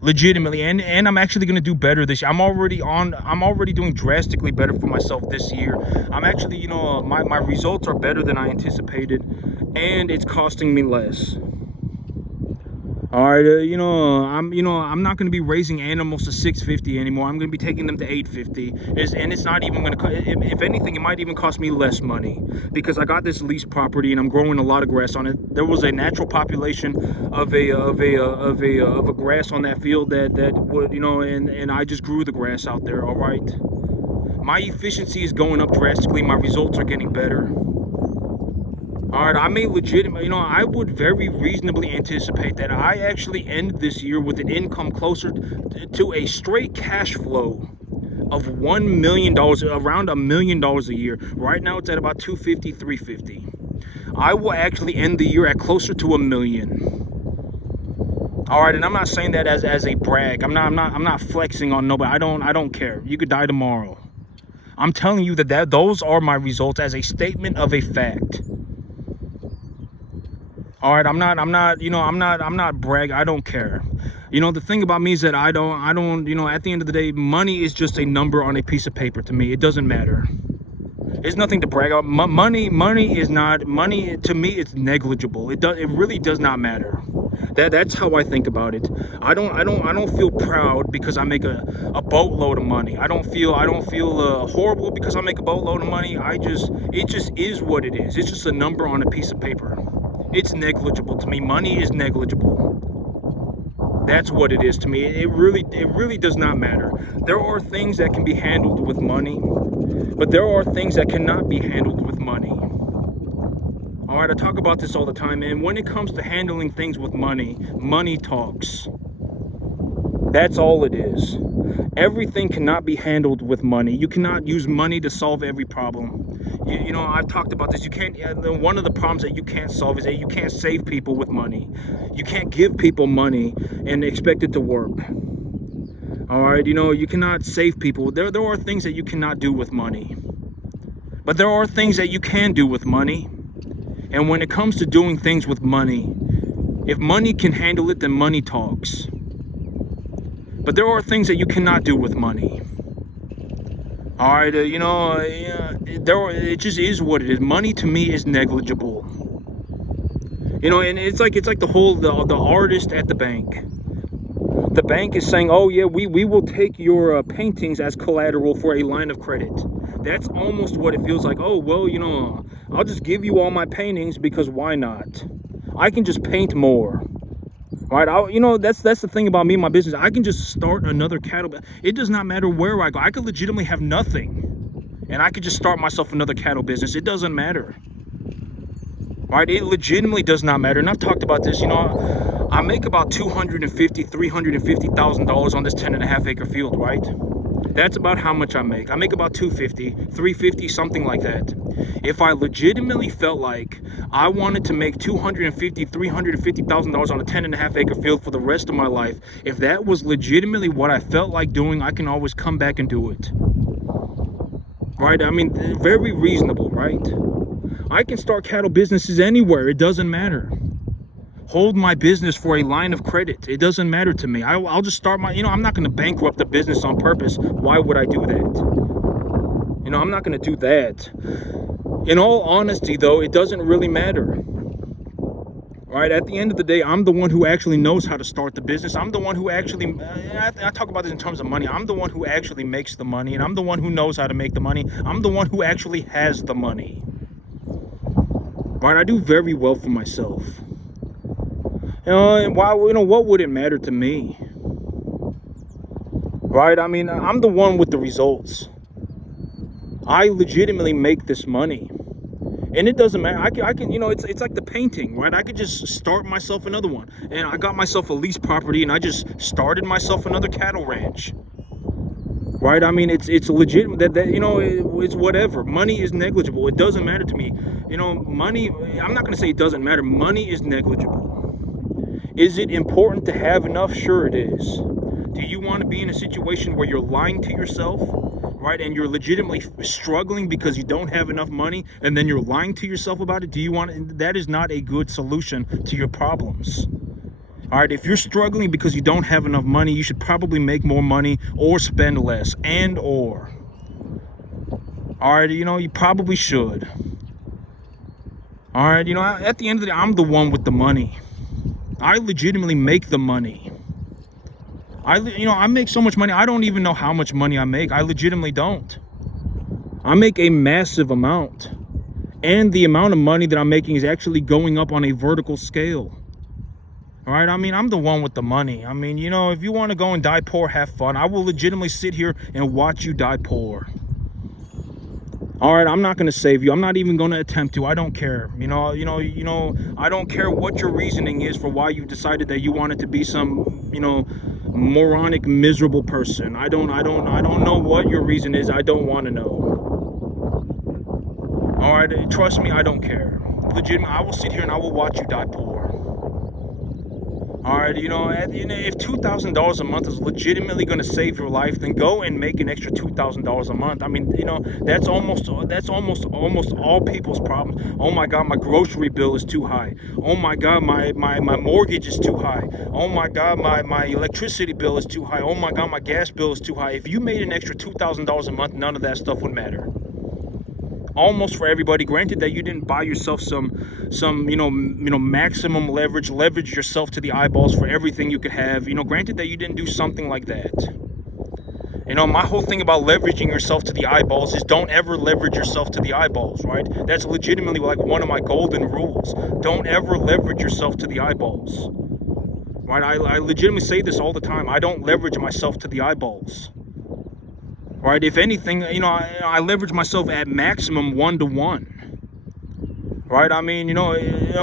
Legitimately, and I'm actually gonna do better this year. I'm already doing drastically better for myself this year. I'm actually, my results are better than I anticipated, and it's costing me less. All right, I'm not going to be raising animals to $650 anymore. I'm going to be taking them to $850, and it's not even going to. If anything, it might even cost me less money because I got this leased property and I'm growing a lot of grass on it. There was a natural population of a grass on that field that would, and I just grew the grass out there. All right, my efficiency is going up drastically. My results are getting better. All right, I may legitimate, I would very reasonably anticipate that I actually end this year with an income closer to a straight cash flow of $1 million, around $1 million a year. Right now, it's at about $250, $350. I will actually end the year at closer to $1 million. All right, and I'm not saying that as a brag. I'm not flexing on nobody. I don't care. You could die tomorrow. I'm telling you that those are my results as a statement of a fact. All right, I'm not bragging. I don't care. The thing about me is that I don't, at the end of the day, money is just a number on a piece of paper to me. It doesn't matter. It's nothing to brag about. Money is not, money to me, it's negligible. It really does not matter. That's how I think about it. I don't feel proud because I make a boatload of money. I don't feel horrible because I make a boatload of money. It just is what it is. It's just a number on a piece of paper. It's negligible to me. Money is negligible. That's what it is to me. It really does not matter. There are things that can be handled with money, but there are things that cannot be handled with money. All right, I talk about this all the time, and when it comes to handling things with money, money talks. That's all it is. Everything cannot be handled with money. You cannot use money to solve every problem. I've talked about this. You can't. One of the problems that you can't solve is that you can't save people with money. You can't give people money and expect it to work. All right, you cannot save people. There are things that you cannot do with money, but there are things that you can do with money. And when it comes to doing things with money, if money can handle it, then money talks. But there are things that you cannot do with money. All right, it just is what it is. Money to me is negligible. And it's like the artist at the bank. The bank is saying, oh yeah, we will take your paintings as collateral for a line of credit. That's almost what it feels like. Oh, well, I'll just give you all my paintings because why not? I can just paint more. Right, that's the thing about me and my business. I can just start another cattle. It does not matter where I go. I could legitimately have nothing, and I could just start myself another cattle business. It doesn't matter. Right, it legitimately does not matter. And I've talked about this. I make about $350,000 on this 10.5 acre field. Right, that's about how much I make. I make about 250, 350, something like that. If I legitimately felt like I wanted to make $250,000, $350,000 on a 10.5 acre field for the rest of my life, if that was legitimately what I felt like doing, I can always come back and do it. Right? I mean, very reasonable, right? I can start cattle businesses anywhere. It doesn't matter. Hold my business for a line of credit. It doesn't matter to me. I'll just start my, I'm not going to bankrupt the business on purpose. Why would I do that? I'm not going to do that. In all honesty, though, it doesn't really matter. Right? At the end of the day, I'm the one who actually knows how to start the business. I'm the one who actually, I talk about this in terms of money. I'm the one who actually makes the money, and I'm the one who knows how to make the money. I'm the one who actually has the money. Right? I do very well for myself. And why, what would it matter to me? Right? I mean, I'm the one with the results. I legitimately make this money. And it doesn't matter. I can, it's like the painting, right? I could just start myself another one. And I got myself a lease property, and I just started myself another cattle ranch. Right? I mean, it's legitimate that it's whatever. Money is negligible. It doesn't matter to me. Money, I'm not going to say it doesn't matter. Money is negligible. Is it important to have enough? Sure it is. Do you want to be in a situation where you're lying to yourself, right? And you're legitimately struggling because you don't have enough money, and then you're lying to yourself about it? That is not a good solution to your problems. All right, if you're struggling because you don't have enough money, you should probably make more money or spend less, all right, you probably should. All right, at the end of the day, I'm the one with the money. I legitimately make the money. I make so much money, I don't even know how much money I make. I legitimately don't. I make a massive amount. And the amount of money that I'm making is actually going up on a vertical scale. All right, I mean, I'm the one with the money. I mean, if you want to go and die poor, have fun. I will legitimately sit here and watch you die poor. All right, I'm not going to save you. I'm not even going to attempt to. I don't care. I don't care what your reasoning is for why you decided that you wanted to be some, moronic, miserable person. I don't know what your reason is. I don't want to know. All right, trust me, I don't care. Legitimately, I will sit here and I will watch you die poor. All right, if $2,000 a month is legitimately going to save your life, then go and make an extra $2,000 a month. I mean, that's almost all people's problems. Oh my God, my grocery bill is too high. Oh my God, my mortgage is too high. Oh my God, my electricity bill is too high. Oh my God, my gas bill is too high. If you made an extra $2,000 a month, none of that stuff would matter. Almost for everybody. Granted that you didn't buy yourself some maximum leverage yourself to the eyeballs for everything you could have. Granted that you didn't do something like that. My whole thing about leveraging yourself to the eyeballs is don't ever leverage yourself to the eyeballs, right? That's legitimately like one of my golden rules. Don't ever leverage yourself to the eyeballs. Right? I legitimately say this all the time. I don't leverage myself to the eyeballs. Right? If anything, I leverage myself at maximum 1-to-1. Right? I mean,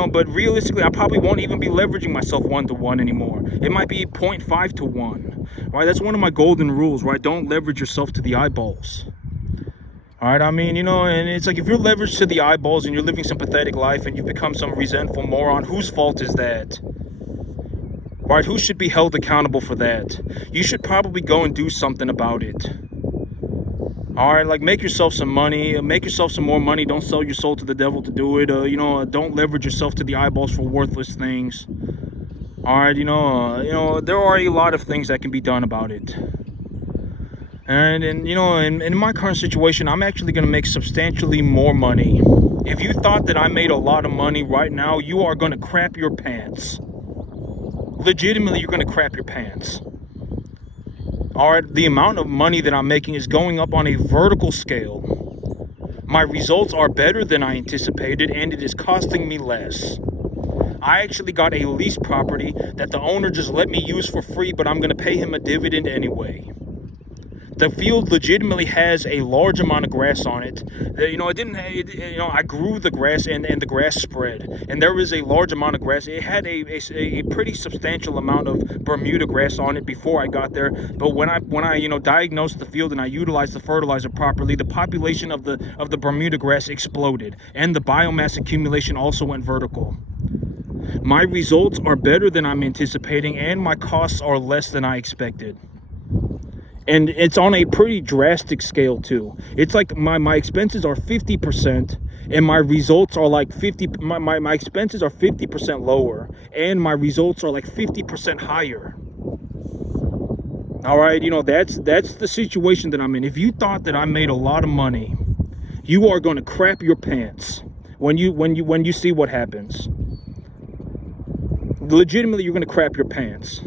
but realistically, I probably won't even be leveraging myself 1-to-1 anymore. It might be 0.5-to-1. Right? That's one of my golden rules, right? Don't leverage yourself to the eyeballs. All right? I mean, and it's like if you're leveraged to the eyeballs and you're living some pathetic life and you become some resentful moron, whose fault is that? Right? Who should be held accountable for that? You should probably go and do something about it. All right, like make yourself some money, make yourself some more money. Don't sell your soul to the devil to do it. Don't leverage yourself to the eyeballs for worthless things. All right, there are a lot of things that can be done about it. And in my current situation, I'm actually going to make substantially more money. If you thought that I made a lot of money right now, you are going to crap your pants. Legitimately, you're going to crap your pants. All right, the amount of money that I'm making is going up on a vertical scale. My results are better than I anticipated, and it is costing me less. I actually got a lease property that the owner just let me use for free, but I'm going to pay him a dividend anyway. The field legitimately has a large amount of grass on it. I grew the grass and the grass spread. And there is a large amount of grass. It had a pretty substantial amount of Bermuda grass on it before I got there. But when I diagnosed the field and I utilized the fertilizer properly, the population of the Bermuda grass exploded. And the biomass accumulation also went vertical. My results are better than I'm anticipating, and my costs are less than I expected. And it's on a pretty drastic scale too. It's like my expenses are 50% and my results are like 50. My expenses are 50% lower and my results are like 50% higher. All right, that's the situation that I'm in. If you thought that I made a lot of money, you are going to crap your pants when you see what happens. Legitimately, you're going to crap your pants.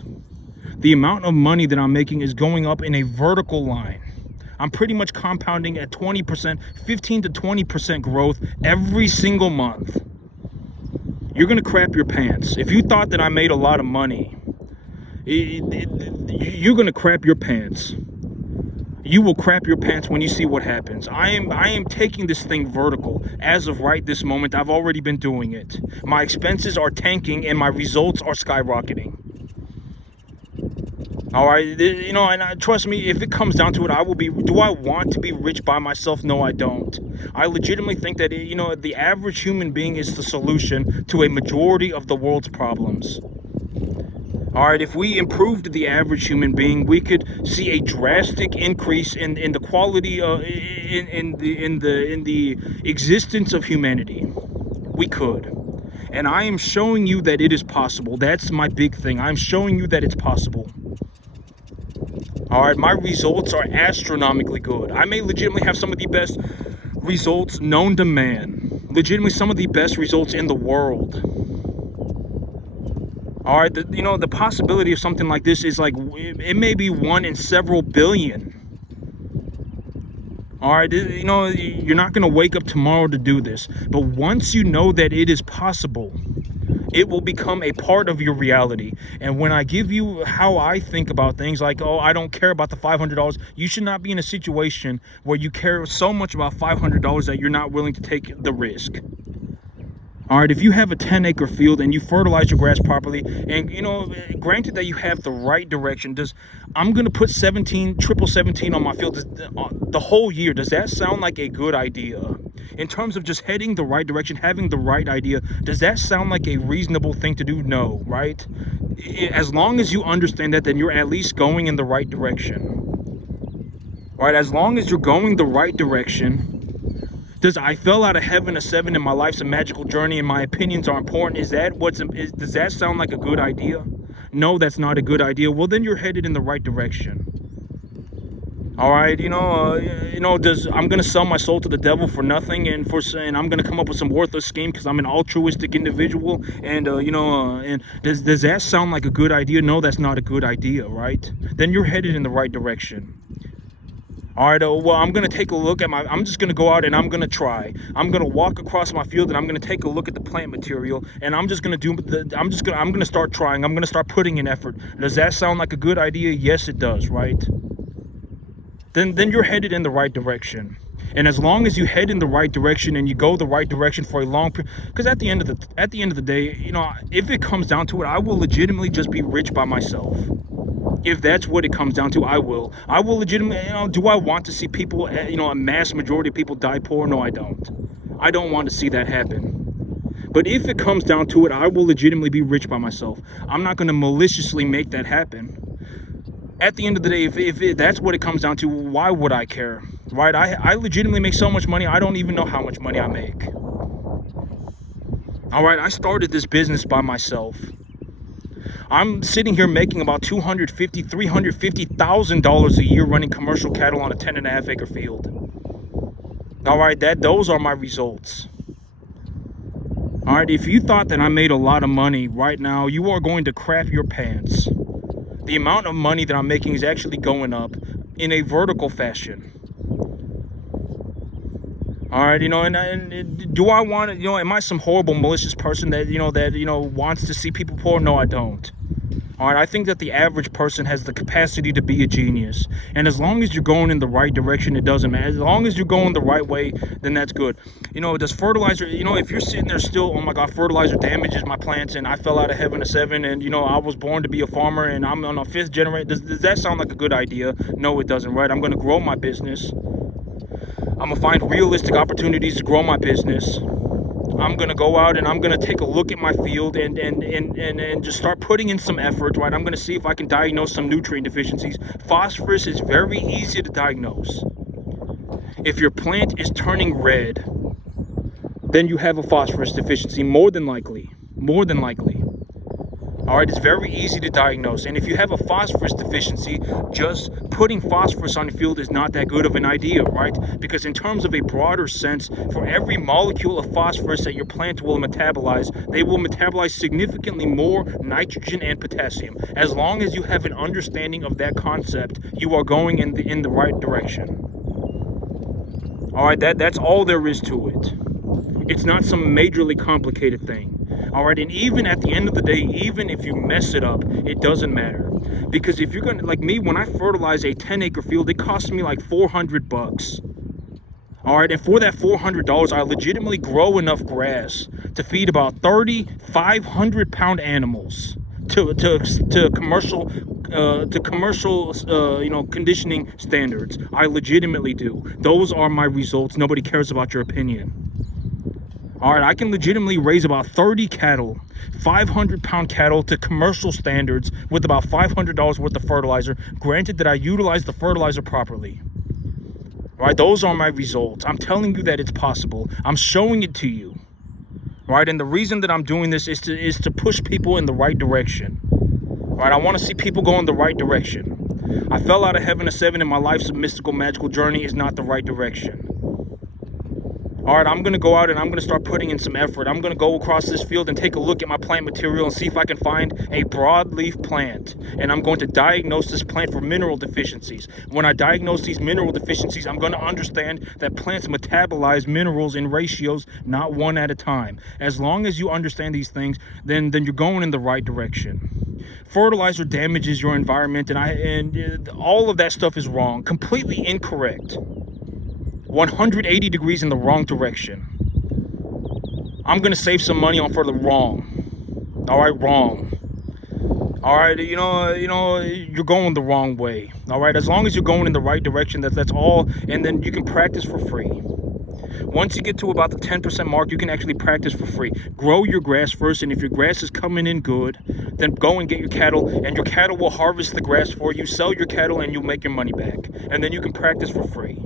The amount of money that I'm making is going up in a vertical line. I'm pretty much compounding at 20%, 15 to 20% growth every single month. You're going to crap your pants. If you thought that I made a lot of money, you're going to crap your pants. You will crap your pants when you see what happens. I am taking this thing vertical. As of right this moment, I've already been doing it. My expenses are tanking and my results are skyrocketing. All right, and trust me, if it comes down to it, do I want to be rich by myself? No, I don't. I legitimately think that, the average human being is the solution to a majority of the world's problems. All right, if we improved the average human being, we could see a drastic increase in the quality in the existence of humanity. We could. And I am showing you that it is possible. That's my big thing. I'm showing you that it's possible. All right, my results are astronomically good. I may legitimately have some of the best results known to man. Legitimately some of the best results in the world. All right, the possibility of something like this is like, it may be one in several billion. All right, you're not going to wake up tomorrow to do this. But once you know that it is possible, it will become a part of your reality. And when I give you how I think about things, like, oh, I don't care about the $500, you should not be in a situation where you care so much about $500 that you're not willing to take the risk. All right, if you have a 10-acre field and you fertilize your grass properly, and granted that you have the right direction, I'm gonna put 17 on my field the whole year. Does that sound like a good idea? In terms of just heading the right direction, having the right idea, does that sound like a reasonable thing to do? No, right? As long as you understand that, then you're at least going in the right direction. Right? As long as you're going the right direction. I fell out of heaven a 7 and my life's a magical journey and my opinions are important. Does that sound like a good idea? No, that's not a good idea. Well, then you're headed in the right direction. All right, I'm gonna sell my soul to the devil for nothing, and I'm gonna come up with some worthless scheme because I'm an altruistic individual, and and does that sound like a good idea? No, that's not a good idea, right? Then you're headed in the right direction. All right, well, I'm going to take a look at I'm just going to go out and I'm going to try. I'm going to walk across my field and I'm going to take a look at the plant material and I'm going to start trying. I'm going to start putting in effort. Does that sound like a good idea? Yes, it does, right? Then you're headed in the right direction. And as long as you head in the right direction and you go the right direction for a long period, because at the end of the day, if it comes down to it, I will legitimately just be rich by myself. If that's what it comes down to, I will legitimately, do I want to see people, a mass majority of people die poor? No, I don't. I don't want to see that happen. But if it comes down to it, I will legitimately be rich by myself. I'm not going to maliciously make that happen. At the end of the day, if that's what it comes down to, why would I care? Right? I legitimately make so much money, I don't even know how much money I make. All right, I started this business by myself. I'm sitting here making about $250,000, $350,000 a year running commercial cattle on a 10.5 acre field. All right, those are my results. All right, if you thought that I made a lot of money right now, you are going to crap your pants. The amount of money that I'm making is actually going up in a vertical fashion. All right, and do I want to, am I some horrible malicious person that wants to see people poor? No, I don't. All right, I think that the average person has the capacity to be a genius. And as long as you're going in the right direction, it doesn't matter. As long as you're going the right way, then that's good. Does fertilizer, if you're sitting there still, oh my God, fertilizer damages my plants and I fell out of heaven at 7 and, I was born to be a farmer and I'm on a 5th generation. Does that sound like a good idea? No, it doesn't, right? I'm going to grow my business. I'm going to find realistic opportunities to grow my business. I'm going to go out and I'm going to take a look at my field and just start putting in some effort, right? I'm going to see if I can diagnose some nutrient deficiencies. Phosphorus is very easy to diagnose. If your plant is turning red, then you have a phosphorus deficiency, more than likely. All right, it's very easy to diagnose. And if you have a phosphorus deficiency, just putting phosphorus on the field is not that good of an idea, right? Because in terms of a broader sense, for every molecule of phosphorus that your plant will metabolize, they will metabolize significantly more nitrogen and potassium. As long as you have an understanding of that concept, you are going in the right direction. All right, that's all there is to it. It's not some majorly complicated thing. All right, and even at the end of the day, even if you mess it up, it doesn't matter. Because if you're gonna, like me, when I fertilize a 10-acre field, it costs me like $400. All right, and for that $400, I legitimately grow enough grass to feed about 500-pound animals to commercial conditioning standards. I legitimately do. Those are my results. Nobody cares about your opinion. All right, I can legitimately raise about 30 cattle, 500-pound cattle to commercial standards with about $500 worth of fertilizer, granted that I utilize the fertilizer properly. All right, those are my results. I'm telling you that it's possible. I'm showing it to you. All right, and the reason that I'm doing this is to push people in the right direction. All right, I want to see people go in the right direction. I fell out of heaven at 7 and my life's mystical, magical journey is not the right direction. All right, I'm going to go out and I'm going to start putting in some effort. I'm going to go across this field and take a look at my plant material and see if I can find a broadleaf plant. And I'm going to diagnose this plant for mineral deficiencies. When I diagnose these mineral deficiencies, I'm going to understand that plants metabolize minerals in ratios, not one at a time. As long as you understand these things, then you're going in the right direction. Fertilizer damages your environment, and all of that stuff is wrong, completely incorrect. 180 degrees in the wrong direction. I'm gonna save some money on for the wrong. All right, wrong. All right, you're going the wrong way. All right, as long as you're going in the right direction, that's all. And then you can practice for free. Once you get to about the 10% mark, you can actually practice for free. Grow your grass first, and if your grass is coming in good, then go and get your cattle, and your cattle will harvest the grass for you. Sell your cattle, and you'll make your money back. And then you can practice for free.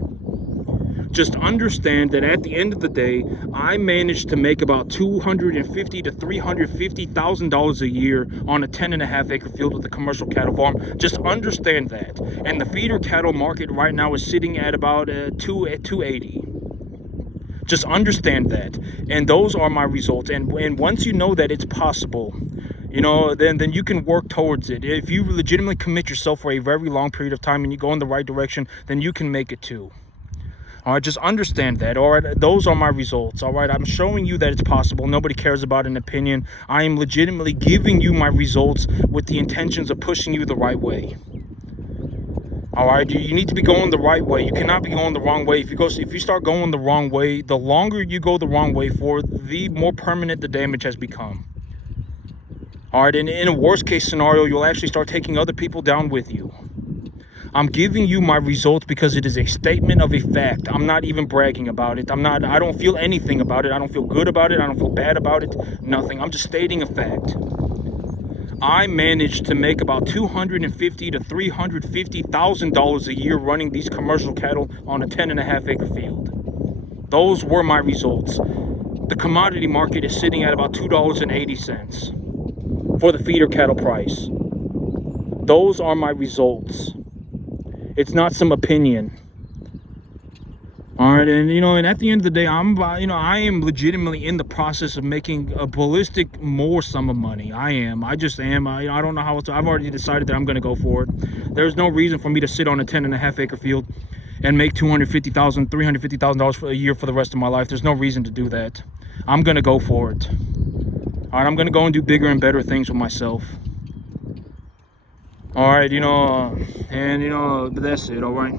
Just understand that at the end of the day, I managed to make about $250,000 to $350,000 a year on a 10.5-acre field with a commercial cattle farm. Just understand that. And the feeder cattle market right now is sitting at about $280. Just understand that. And those are my results. And once you know that it's possible, then you can work towards it. If you legitimately commit yourself for a very long period of time and you go in the right direction, then you can make it too. All right, just understand that. All right, those are my results. All right, I'm showing you that it's possible. Nobody cares about an opinion. I am legitimately giving you my results with the intentions of pushing you the right way. All right, you need to be going the right way. You cannot be going the wrong way. If you start going the wrong way, the longer you go the wrong way for, the more permanent the damage has become. All right, and in a worst case scenario, you'll actually start taking other people down with you. I'm giving you my results because it is a statement of a fact. I'm not even bragging about it. I don't feel anything about it. I don't feel good about it. I don't feel bad about it. Nothing. I'm just stating a fact. I managed to make about $250,000 to $350,000 a year running these commercial cattle on a 10.5-acre field. Those were my results. The commodity market is sitting at about $2.80 for the feeder cattle price. Those are my results. It's not some opinion. All right, and at the end of the day, I am legitimately in the process of making a ballistic more sum of money. I just am. I don't know how else. I've already decided that I'm going to go for it. There's no reason for me to sit on a 10.5-acre field and make $250,000, $350,000 for a year for the rest of my life. There's no reason to do that. I'm gonna go for it. All right, I'm gonna go and do bigger and better things with myself. All right, and that's it. All right.